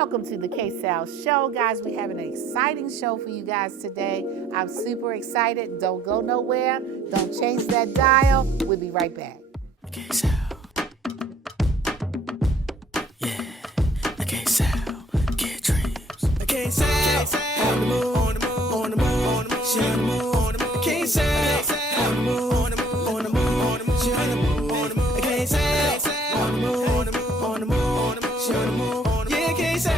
Welcome to the KSAL Show, guys. We have an exciting show for you guys today. I'm super excited. Don't go nowhere. Don't change that dial. We'll be right back. KSAL. Yeah, the KSAL. Kid dreams. The KSAL. On the move, on the move, on the move, on the move, she on the move, on the move. KSAL. On the move, on the move, on the move, on the move, she on the move, on the move. The KSAL. On the move, on the move, on the move, on the move, she on the move. Yeah, KSAL.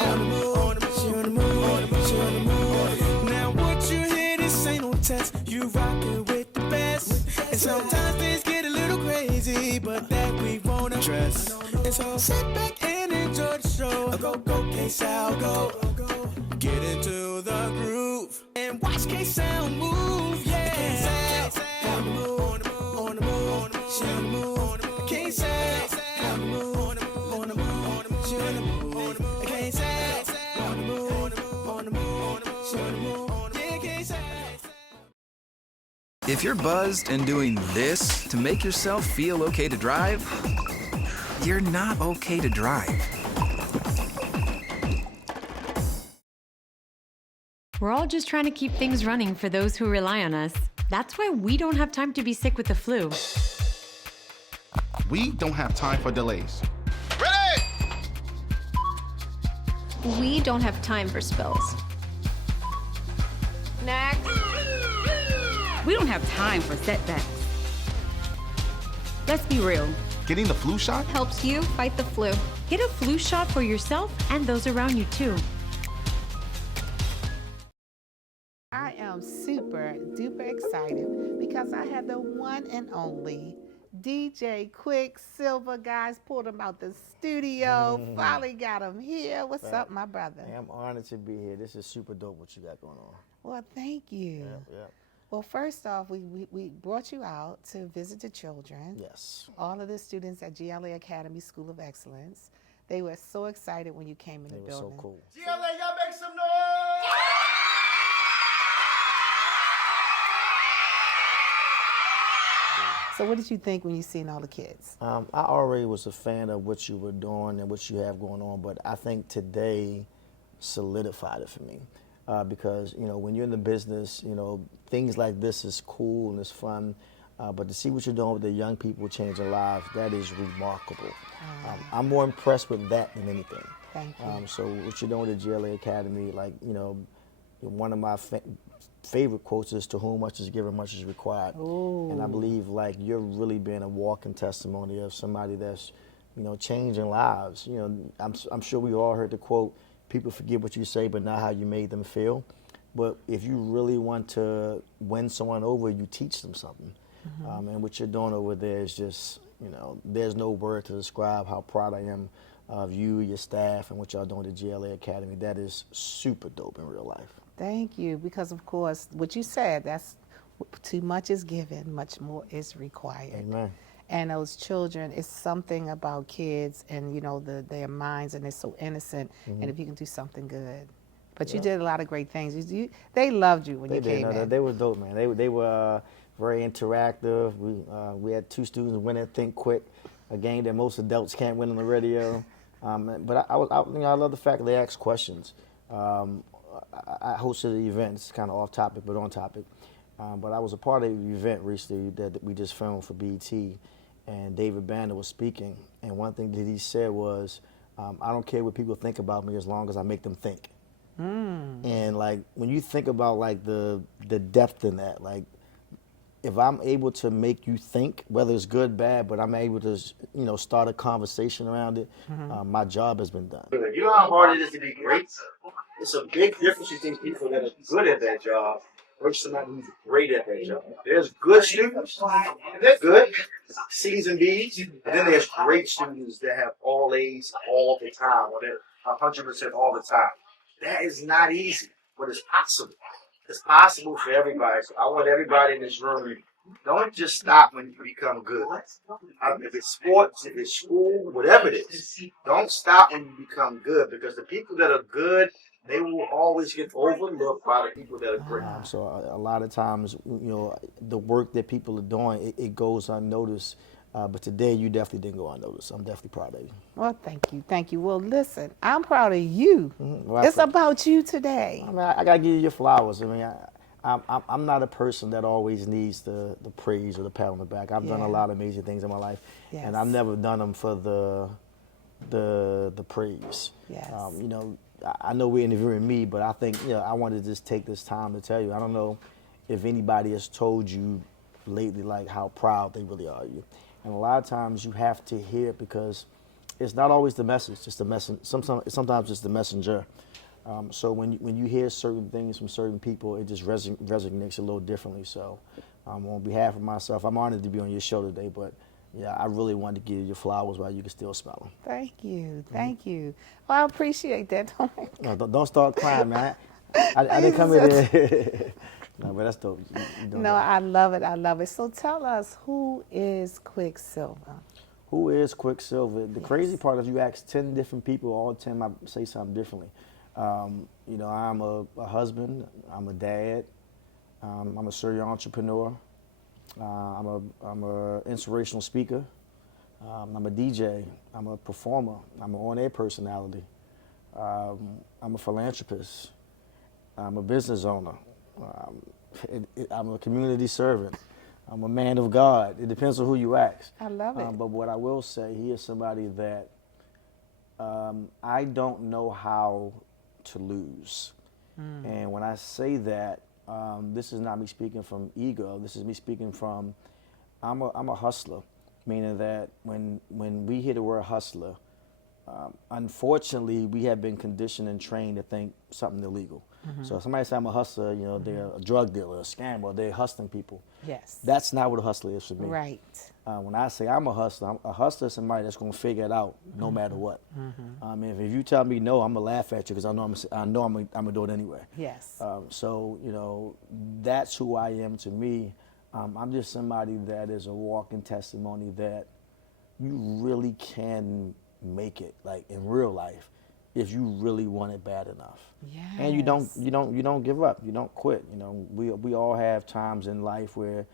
On the move, on the move, she on the move, on the move, she on the move. Now what you hear, this ain't no test. You rockin' with the best. And sometimes things get a little crazy, but that we won't address. And so sit back and enjoy the show. Go, go, KSAL, go. Get into the groove and watch KSAL move. Yeah, KSAL on the move, on the move, on the move, on the move, she on the move, on the move. KSAL on the move, on the move, on the move, on the move, she on the move, on the move. KSAL on the move, on the move, on the move, on the move, she on the move. Yeah, KSAL. If you're buzzed and doing this to make yourself feel okay to drive, you're not okay to drive. We're all just trying to keep things running for those who rely on us. That's why we don't have time to be sick with the flu. We don't have time for delays. We don't have time for spills. Next. We don't have time for setbacks. Let's be real. Getting the flu shot? Helps you fight the flu. Get a flu shot for yourself and those around you too. I am super duper excited because I have the one and only DJ QuickSilva, guys. Pulled him out the studio. Finally got him here. What's up, my brother? Hey, I'm honored to be here. This is super dope what you got going on. Well, thank you. Yep. Well, first off, we brought you out to visit the children. Yes. All of the students at GLA Academy School of Excellence. They were so excited when you came in the building. They were so cool. GLA, y'all make some noise! So what did you think when you seen all the kids? I already was a fan of what you were doing and what you have going on, but I think today solidified it for me. Because, you know, when you're in the business, you know, things like this is cool and it's fun. But to see what you're doing with the young people changing lives, that is remarkable. I'm more impressed with that than anything. Thank you. So what you're doing with the GLA Academy, like, you know, one of my favorite quotes is, "To whom much is given, much is required." Ooh. And I believe, like, you're really being a walking testimony of somebody that's, you know, changing lives. You know, I'm sure we all heard the quote, "People forget what you say, but not how you made them feel." But if you really want to win someone over, you teach them something. And what you're doing over there is just, you know, there's no word to describe how proud I am of you, your staff, and what y'all doing at GLA Academy. That is super dope in real life. Thank you, because of course, what you said, that's too much is given, much more is required. Amen. And those children, it's something about kids and, you know, their minds, and they're so innocent, and if you can do something good. But you did a lot of great things. They loved you when you came in. They were dope, man. They were very interactive. We had 2 students win at Think Quick, a game that most adults can't win on the radio. But I love the fact that they asked questions. I hosted an event, it's kind of off topic, but on topic. But I was a part of the event recently that we just filmed for BET, and David Banner was speaking. And one thing that he said was, I don't care what people think about me as long as I make them think. And like, when you think about like the depth in that, like, if I'm able to make you think, whether it's good, bad, but I'm able to, you know, start a conversation around it, my job has been done. You know how hard it is to be great? It's a big difference between people that are good at that job versus somebody who's great at that job. There's good students, and they're good, C's and B's, and then there's great students that have all A's all the time, or they're 100% all the time. That is not easy, but it's possible. It's possible for everybody. So I want everybody in this room, don't just stop when you become good. If it's sports, if it's school, whatever it is, don't stop when you become good, because the people that are good, they will always get overlooked by the people that are great. So a lot of times, you know, the work that people are doing, it goes unnoticed But today, you definitely didn't go unnoticed. I'm definitely proud of you. Well, thank you, thank you. Well, listen, I'm proud of you. Well, It's about you today. I mean, I gotta give you your flowers. I mean, I'm not a person that always needs the praise or the pat on the back. I've done a Yeah. lot of amazing things in my life, and I've Yes. never done them for the praise. Yes. You know, I know we're interviewing me, but I think, you know, I wanted to just take this time to tell you. I don't know if anybody has told you lately, like, how proud they really are of you. And a lot of times you have to hear it because it's not always the message, just the message. Sometimes it's the messenger. So when you hear certain things from certain people, it just resonates a little differently. So on behalf of myself, I'm honored to be on your show today, but yeah, I really wanted to give you your flowers while you can still smell them. Thank you, thank you. Well, I appreciate that. No, don't start crying, man. I didn't come in here. No, but that's dope. You doing No, that. I love it. I love it. So tell us, who is QuickSilva? Who is QuickSilva? The crazy part is you ask 10 different people, all 10 might say something differently. You know, I'm a husband, I'm a dad, I'm a serial entrepreneur, I'm a inspirational speaker, I'm a DJ, I'm a performer, I'm an on-air personality, I'm a philanthropist, I'm a business owner, I'm a community servant, I'm a man of God. It depends on who you ask. I love it. But what I will say, he is somebody that I don't know how to lose. And when I say that, this is not me speaking from ego. This is me speaking from, I'm a hustler, meaning that when we hear the word hustler, unfortunately, we have been conditioned and trained to think something illegal. So if somebody say I'm a hustler, you know, they're a drug dealer, a scammer, they're hustling people. Yes. That's not what a hustler is for me. Right. When I say I'm a hustler is somebody that's going to figure it out no matter what. If you tell me no, I'm going to laugh at you because I know I'm going to do it anyway. Yes. So, you know, that's who I am to me. I'm just somebody that is a walking testimony that you really can make it, like in real life, if you really want it bad enough. Yes. And you don't give up. You don't quit. You know, we all have times in life where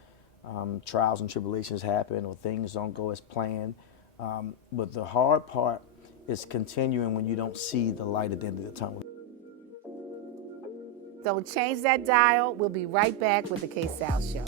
trials and tribulations happen or things don't go as planned. But the hard part is continuing when you don't see the light at the end of the tunnel. Don't change that dial. We'll be right back with the KSAL Show.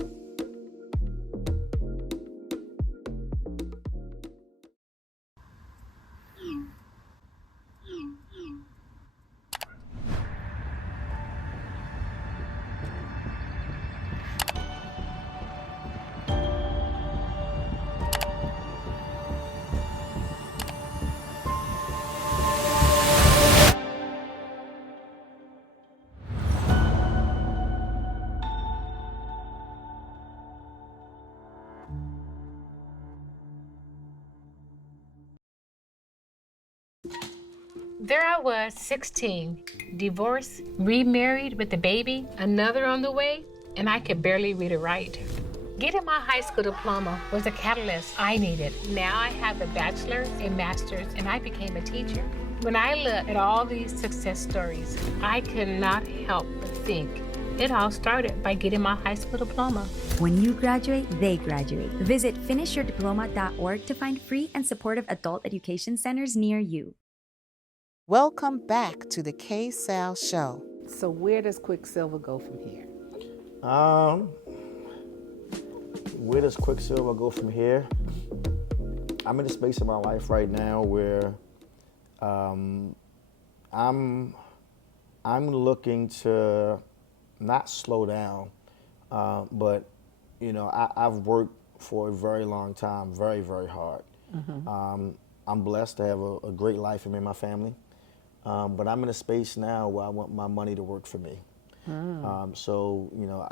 There I was, 16, divorced, remarried with a baby, another on the way, and I could barely read or write. Getting my high school diploma was a catalyst I needed. Now I have a bachelor's, a master's, and I became a teacher. When I look at all these success stories, I could not help but think it all started by getting my high school diploma. When you graduate, they graduate. Visit finishyourdiploma.org to find free and supportive adult education centers near you. Welcome back to the KSAL Show. So where does QuickSilva go from here? Where does QuickSilva go from here? I'm in a space in my life right now where I'm looking to not slow down, but you know, I've worked for a very long time, very, very hard. I'm blessed to have a great life for me and my family. But I'm in a space now where I want my money to work for me. So, you know,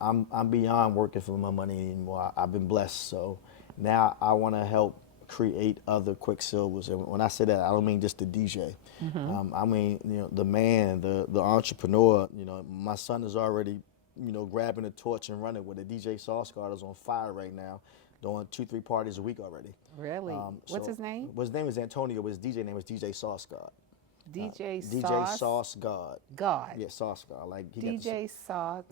I'm beyond working for my money anymore. I've been blessed. So now I want to help create other QuickSilvas. And when I say that, I don't mean just the DJ. I mean, you know, the man, the entrepreneur. You know, my son is already, you know, grabbing a torch and running with it. DJ Sauce God is on fire right now, doing 2-3 parties a week already. Really? What's his name? His name is Antonio, but his DJ name is DJ Sauce God. DJ Sauce God. God. Yeah, Sauce God. Like DJ Sauce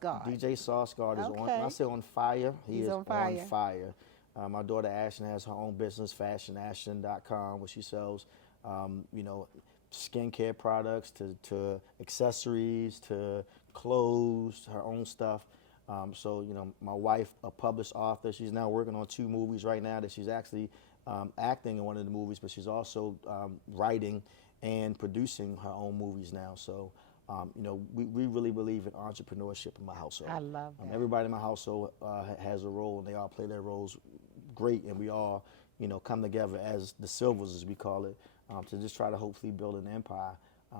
God. DJ Sauce God is on. Okay. I say on fire. He He's is on fire. on fire. My daughter Ashton has her own business, fashionashton.com, where she sells, you know, skincare products to accessories to clothes, her own stuff. So, you know, my wife, a published author, she's now working on 2 movies right now that she's actually acting in one of the movies, but she's also writing and producing her own movies now. So, you know, we really believe in entrepreneurship in my household. I love that. Everybody in my household has a role, and they all play their roles great, and we all, you know, come together as the Silvas, as we call it, to just try to hopefully build an empire.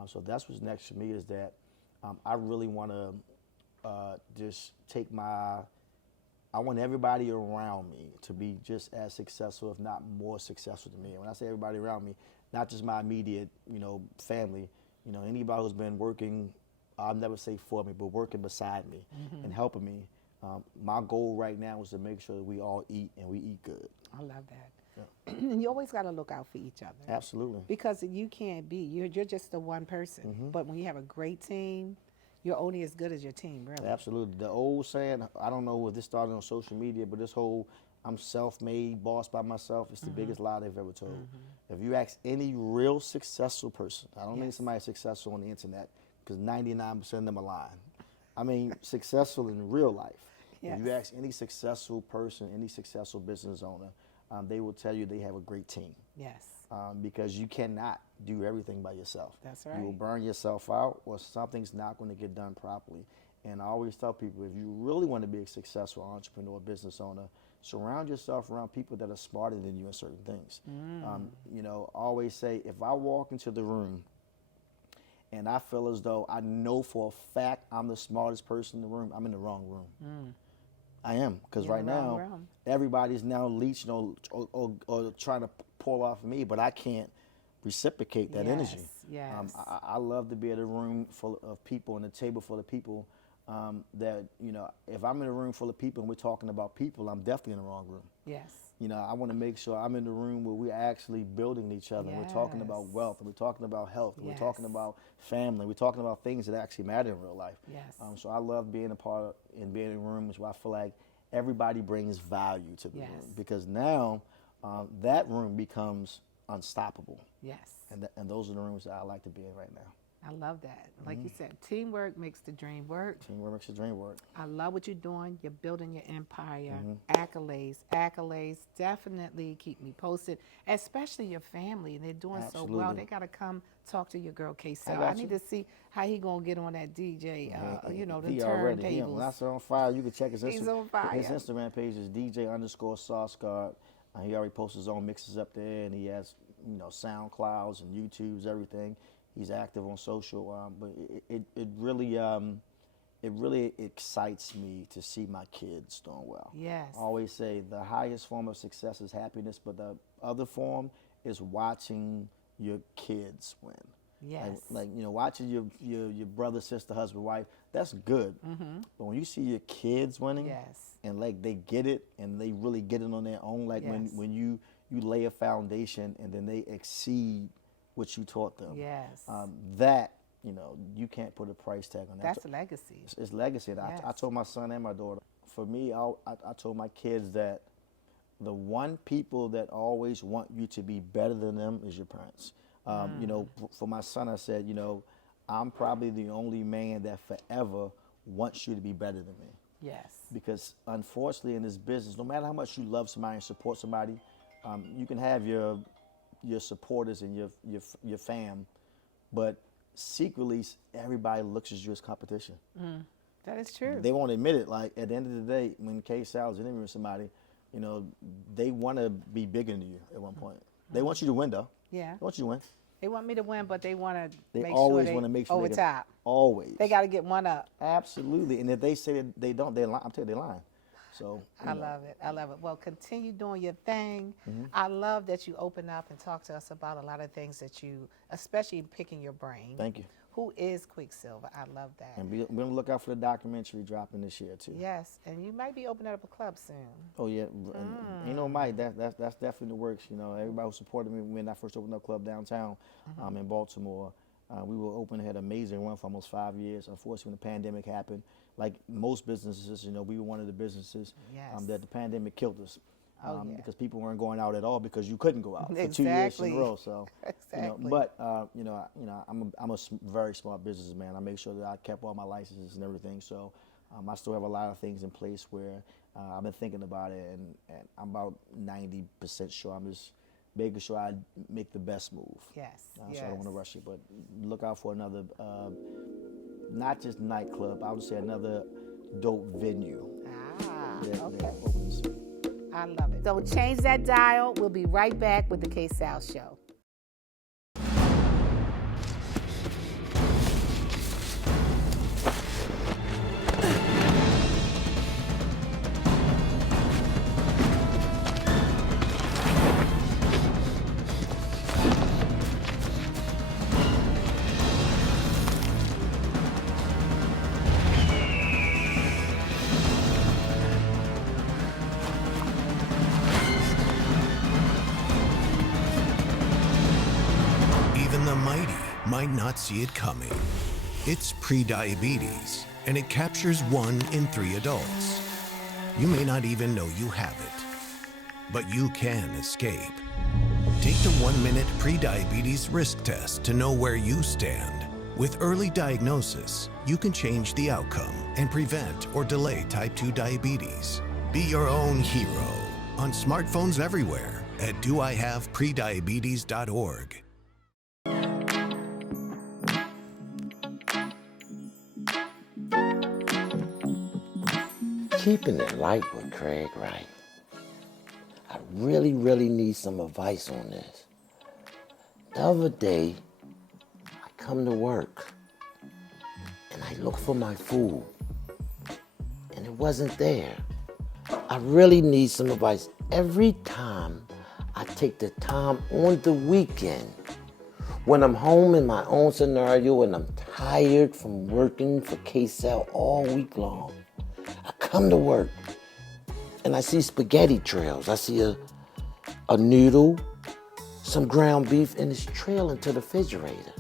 So that's what's next for me, is that I really want to just take I want everybody around me to be just as successful, if not more successful than me. And when I say everybody around me, not just my immediate, you know, family, you know, anybody who's been working, I'll never say for me, but working beside me and helping me. My goal right now is to make sure that we all eat, and we eat good. I love that. Yeah. And you always got to look out for each other. Absolutely. Because you can't be, you're just the one person. But when you have a great team, you're only as good as your team, really. Absolutely. The old saying, I don't know if this started on social media, but this whole I'm self-made, boss by myself, is the biggest lie they've ever told. If you ask any real successful person, I don't mean somebody successful on the internet, because 99% of them are lying. I mean successful in real life. If you ask any successful person, any successful business owner, they will tell you they have a great team. Yes. Because you cannot do everything by yourself. That's right. You will burn yourself out, or something's not going to get done properly. And I always tell people, if you really want to be a successful entrepreneur, business owner, surround yourself around people that are smarter than you in certain things. You know, I always say, if I walk into the room and I feel as though I know for a fact I'm the smartest person in the room, I'm in the wrong room. I am, because right now everybody's now leeching or trying to pull off of me, but I can't reciprocate that energy. Yes. I love to be at a room full of people and a table full of people that, you know, if I'm in a room full of people and we're talking about people, I'm definitely in the wrong room. Yes. You know, I want to make sure I'm in the room where we're actually building each other. We're talking about wealth, and we're talking about health, and we're talking about family. We're talking about things that actually matter in real life. Yes. So I love being a part of and being in rooms where I feel like everybody brings value to the room, because now that room becomes unstoppable. Yes. And those are the rooms that I like to be in right now. I love that. Like you said, teamwork makes the dream work. Teamwork makes the dream work. I love what you're doing. You're building your empire. Accolades definitely keep me posted, especially your family. They're doing so well. They got to come talk to your girl KSAL. I need to see how he going to get on that DJ, you know, the turntables. When I say on fire, you can check his He's on fire. His Instagram page is DJ_SauceGuard. He already posts his own mixes up there, and he has, you know, SoundClouds and YouTubes, everything. He's active on social, but it really excites me to see my kids doing well. Yes. I always say the highest form of success is happiness, but the other form is watching your kids win. Yes. Like you know, watching your brother, sister, husband, wife, that's good. But when you see your kids winning, and like they get it, and they really get it on their own, like when you lay a foundation and then they exceed what you taught them. Yes. That, you know, you can't put a price tag on that. That's legacy. It's legacy. I told my son and my daughter, for me, I told my kids that the one people that always want you to be better than them is your parents. You know, for my son, I said, you know, I'm probably the only man that forever wants you to be better than me. Yes. Because unfortunately in this business, no matter how much you love somebody and support somebody, you can have your supporters and your fam, but secretly everybody looks at you as competition. That is true. They won't admit it. Like at the end of the day, when KSAL is interviewing somebody, you know, they want to be bigger than you at one point. They want you to win, though. Yeah. They want you to win. They want me to win, but they want to make sure always they want to make sure over they top. Always. They got to get one up. Absolutely. And if they say that they don't, I'm telling you, they're lying. So I love it. I love it. Well, continue doing your thing. I love that you open up and talk to us about a lot of things that you, especially picking your brain. Thank you. Who is QuickSilva? I love that. And be on the lookout for the documentary dropping this year too. Yes, and you might be opening up a club soon. Oh yeah, ain't no might. That's definitely in the works. You know, everybody who supported me when I first opened up club downtown, in Baltimore. We were open, had an amazing run for almost 5 years. Unfortunately, when the pandemic happened, like most businesses, you know, we were one of the businesses that the pandemic killed us. Oh, yeah. because people weren't going out at all because you couldn't go out for 2 years in a row. So, Exactly. I'm a very smart businessman. I make sure that I kept all my licenses and everything. So, I still have a lot of things in place where I've been thinking about it, and I'm about 90% sure. I'm just making sure I make the best move. Yes. So I don't want to rush it, but look out for another, not just nightclub. I would say another dope venue. Okay. I love it. So change that dial. We'll be right back with the KSAL Show. Even the mighty might not see it coming. It's prediabetes, and it captures 1 in 3 adults. You may not even know you have it, but you can escape. Take the 1-minute prediabetes risk test to know where you stand. With early diagnosis, you can change the outcome and prevent or delay type 2 diabetes. Be your own hero on smartphones everywhere at doihaveprediabetes.org. Keeping it light with Craig Wright. I really need some advice on this. The other day, I come to work and I look for my food and it wasn't there. I really need some advice. Every time I take the time on the weekend, when I'm home in my own scenario and I'm tired from working for KSAL all week long, I come to work and I see spaghetti trails. I see a noodle, some ground beef, and it's trailing to the refrigerator.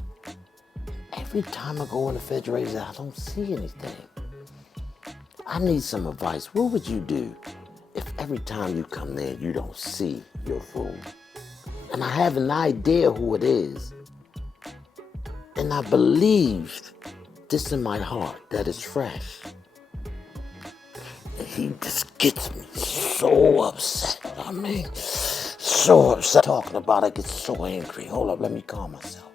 Every time I go in the refrigerator, I don't see anything. I need some advice. What would you do if every time you come there, you don't see your food? And I have an idea who it is. And I believe this in my heart that it's fresh. And he just gets me so upset. I mean, so upset. Talking about it, I get so angry. Hold up, let me calm myself.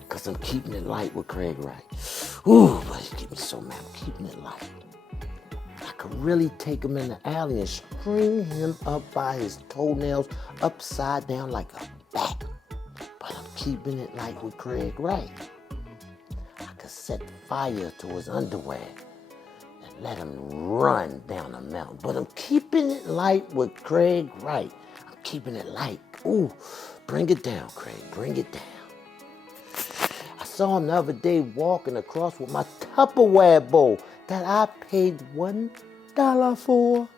Because I'm keeping it light with Craig Wright. Ooh, but he get me so mad. I'm keeping it light. I could really take him in the alley and string him up by his toenails upside down like a bat. But I'm keeping it light with Craig Wright. I could set fire to his underwear and let him run down the mountain. But I'm keeping it light with Craig Wright. I'm keeping it light. Ooh, bring it down, Craig. Bring it down. I saw him the other day walking across with my Tupperware bowl that I paid $1 for.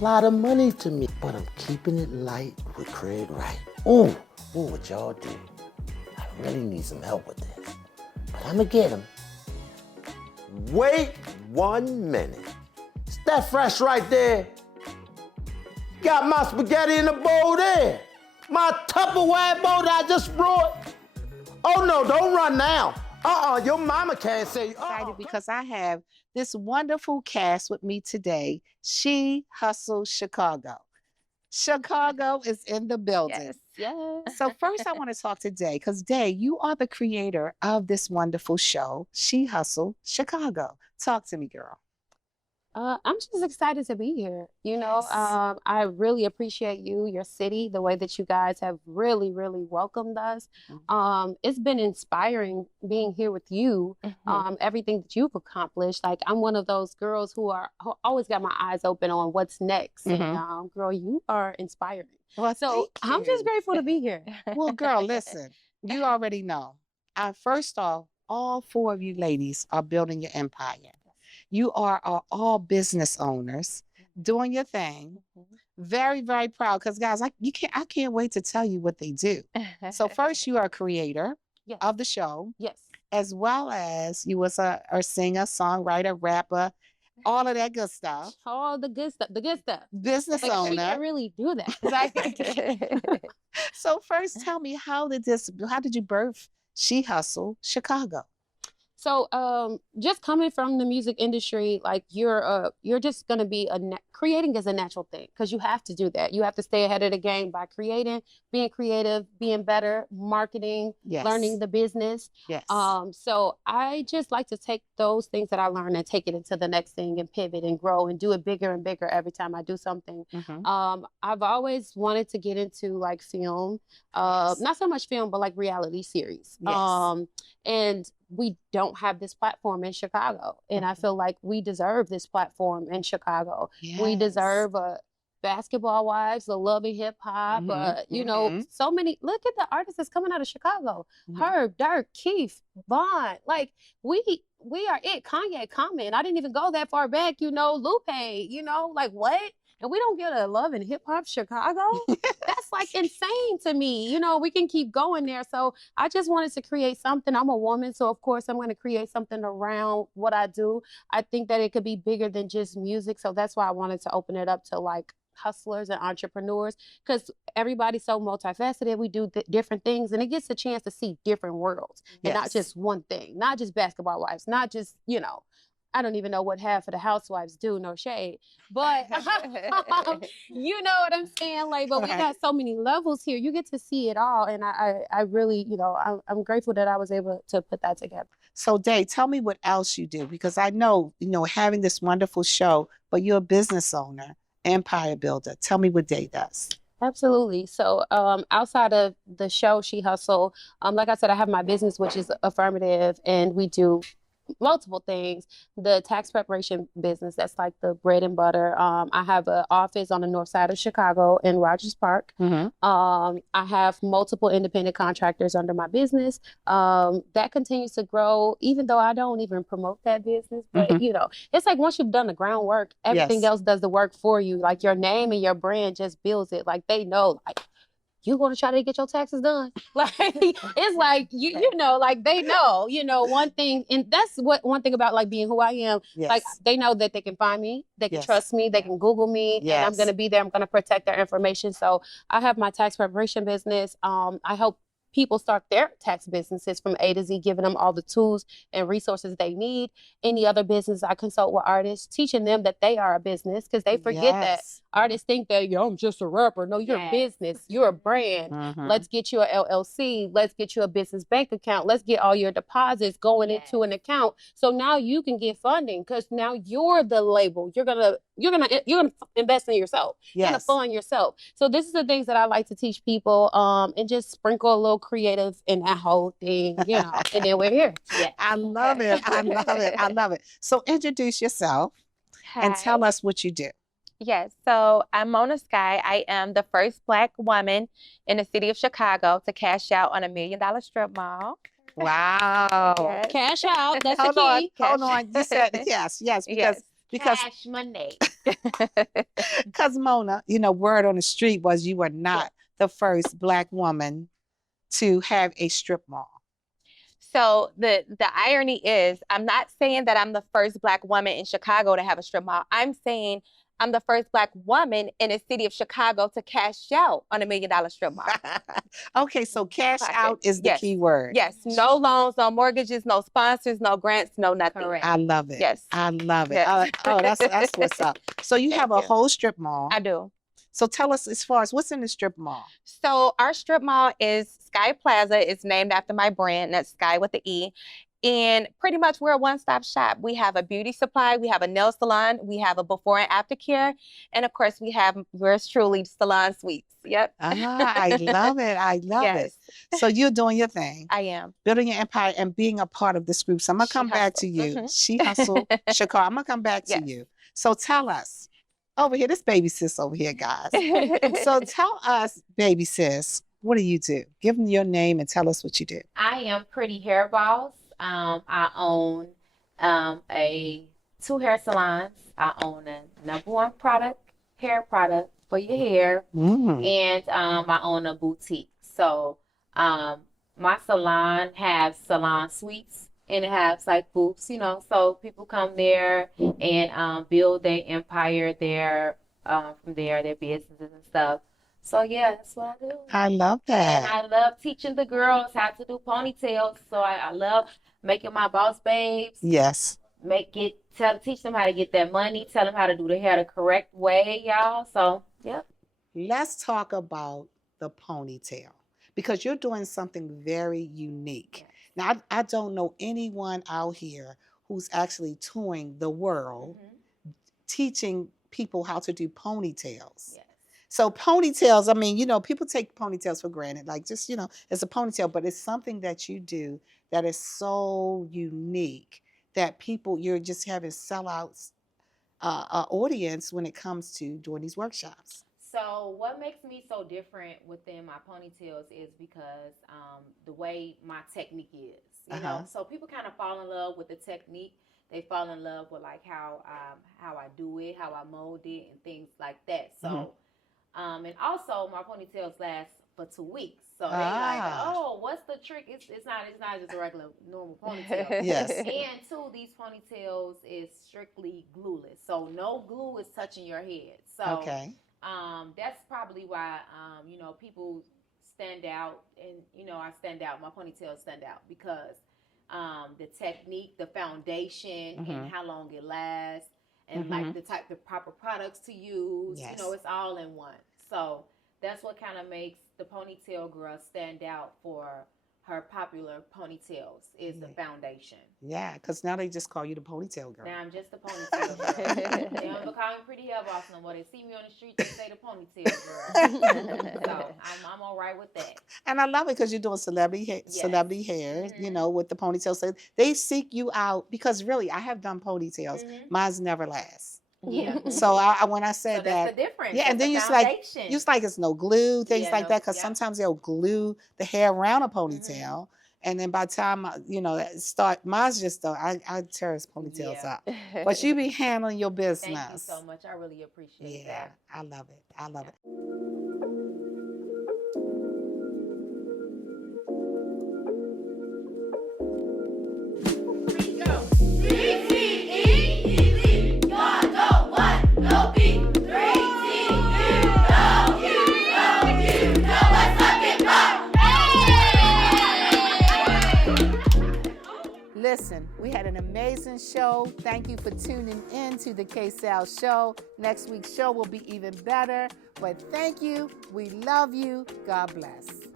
A lot of money to me. But I'm keeping it light with Craig Wright. Ooh, what would y'all do? I really need some help with this. But I'm going to get him. Wait 1 minute. Is that fresh right there? Got my spaghetti in the bowl there. My Tupperware bowl that I just brought. Oh no, don't run now. Your mama can't say. Excited because I have this wonderful cast with me today. She hustles Chicago. Chicago is in the building. Yes. So first I want to talk to Day, because Day, you are the creator of this wonderful show, She Hustle Chicago. Talk to me, girl. I'm just excited to be here. I really appreciate your city, the way that you guys have really welcomed us. It's been inspiring being here with you. Everything that you've accomplished. Like, I'm one of those girls who always got my eyes open on what's next. And girl, you are inspiring. Well, So I'm just grateful to be here. Well, girl, listen, you already know. First off, all 4 of you ladies are building your empire. You are all business owners doing your thing. Very proud, because guys, I can't wait to tell you what they do. So first, you are a creator of the show. Yes. As well as you was a singer, songwriter, rapper, all of that good stuff. All the good stuff. The good stuff. Business Like, she owner. can really do that. Right. So first, tell me, how did you birth She Hustle Chicago? So, just coming from the music industry, like you're just gonna be creating is a natural thing because you have to do that. You have to stay ahead of the game by creating, being creative, being better, marketing, Yes. learning the business. Yes. So I just like to take those things that I learned and take it into the next thing and pivot and grow and do it bigger and bigger every time I do something. I've always wanted to get into like film, not so much film, but like reality series. Yes. And we don't have this platform in Chicago. And I feel like we deserve this platform in Chicago. We Yes. deserve Basketball Wives, the Love and Hip Hop, you know, so many. Look at the artists that's coming out of Chicago. Herb, Dirk, Keith, Vaughn. Like, we are it. Kanye coming. I didn't even go that far back, you know, Lupe, you know, like what? And we don't get a Love and Hip Hop Chicago? That's like insane to me. You know, we can keep going there. So I just wanted to create something. I'm a woman, so of course I'm going to create something around what I do. I think that it could be bigger than just music. So that's why I wanted to open it up to like hustlers and entrepreneurs, because everybody's so multifaceted. We do different things, and it gets a chance to see different worlds and not just one thing, not just Basketball Wives, not just, you know, I don't even know what half of the housewives do, no shade, but you know what I'm saying? Like, but we got so many levels here. You get to see it all. And I really, you know, I'm grateful that I was able to put that together. So Day, tell me what else you do, because I know, you know, having this wonderful show, but you're a business owner, empire builder. Tell me what Day does. Absolutely. So outside of the show, She Hustle, like I said, I have my business, which is affirmative, and we do multiple things. The tax preparation business, that's like the bread and butter. I have an office on the north side of Chicago in Rogers Park. I have multiple independent contractors under my business. That continues to grow, even though I don't even promote that business. But you know, it's like once you've done the groundwork, everything else does the work for you. Like your name and your brand just builds it. Like they know, like, you going to try to get your taxes done? Like, it's like, you know, like they know, you know, one thing. And that's one thing about like being who I am. Like they know that they can find me, they can trust me, they can Google me, and I'm going to be there. I'm going to protect their information. So I have my tax preparation business. I help people start their tax businesses from A to Z, giving them all the tools and resources they need. Any other business, I consult with artists, teaching them that they are a business, because they forget that artists think that, yo, I'm just a rapper. No, you're a business. You're a brand. Let's get you a LLC. Let's get you a business bank account. Let's get all your deposits going into an account. So now you can get funding, because now you're the label. You're gonna invest in yourself. You're gonna fund yourself. So this is the things that I like to teach people, and just sprinkle a little creative in that whole thing, you know, and then we're here. I love it. I love it. I love it. So introduce yourself and tell us what you do. Yes, so I'm Mona Sky. I am the first Black woman in the city of Chicago to cash out on $1 million strip mall. Wow. Cash out. That's hold the key. Hold on. You said yes, because cash money. Because Mona, you know, word on the street was you were not the first Black woman to have a strip mall. So the irony is, I'm not saying that I'm the first Black woman in Chicago to have a strip mall. I'm saying I'm the first Black woman in the city of Chicago to cash out on $1 million strip mall. Okay, so cash out is the key word. Yes, no loans, no mortgages, no sponsors, no grants, no nothing. Correct. I love it. Yes. I love it. Yes. Oh, that's what's up. So you have a whole strip mall. I do. So tell us, as far as what's in the strip mall. So our strip mall is Sky Plaza. It's named after my brand. That's Sky with the E. And pretty much we're a one-stop shop. We have a beauty supply, we have a nail salon, we have a before and after care, and of course we have yours truly, salon suites. Yep. I love it. I love it. So you're doing your thing. I am. Building your empire and being a part of this group. So I'm going to come back to you. She Hustle Chicago. I'm going to come back to you. So tell us, over here, this baby sis over here, guys. So tell us, baby sis, what do you do? Give them your name and tell us what you do. I am Pretty Hair Boss. I own 2 hair salons. I own a #1 hair product for your hair, and I own a boutique. So my salon has salon suites and it has like booths, so people come there and build their empire there, from there, their businesses and stuff. So yeah, that's what I do. I love And that. I love teaching the girls how to do ponytails. So I love making my boss babes. Yes. Teach them how to get that money. Tell them how to do the hair the correct way, y'all. So yep. Let's talk about the ponytail because you're doing something very unique. Now, I don't know anyone out here who's actually touring the world teaching people how to do ponytails. Yes. So ponytails, I mean, people take ponytails for granted, like just, it's a ponytail, but it's something that you do that is so unique that you're just having sellouts audience when it comes to doing these workshops. So what makes me so different within my ponytails is because the way my technique is, you know. So people kind of fall in love with the technique. They fall in love with like how I do it, how I mold it, and things like that. So, and also my ponytails last for 2 weeks. So they like, oh, what's the trick? It's not just a regular normal ponytail. Yes. And two, these ponytails is strictly glueless, so no glue is touching your head. So that's probably why people stand out, and I stand out. My ponytails stand out because the technique, the foundation, and how long it lasts, and like the proper products to use. Yes. It's all in one. So that's what kind of makes the ponytail girl stand out for her popular ponytails is the foundation. Yeah, because now they just call you the ponytail girl. Now I'm just the ponytail girl. They don't call me pretty hair boss no more. They see me on the street, they say the ponytail girl. So I'm all right with that. And I love it because you're doing celebrity hair, with the ponytail. So they seek you out because really, I have done ponytails. Mine's never last. Yeah. So when I said that's that, the difference. yeah, and then it's like it's no glue, things Yeah, like that, because sometimes they'll glue the hair around a ponytail, and then by the time mine's just I tear his ponytails up. But you be handling your business. Thank you so much. I really appreciate that. I love it. I love it. Listen, we had an amazing show. Thank you for tuning in to the KSAL Show. Next week's show will be even better. But thank you. We love you. God bless.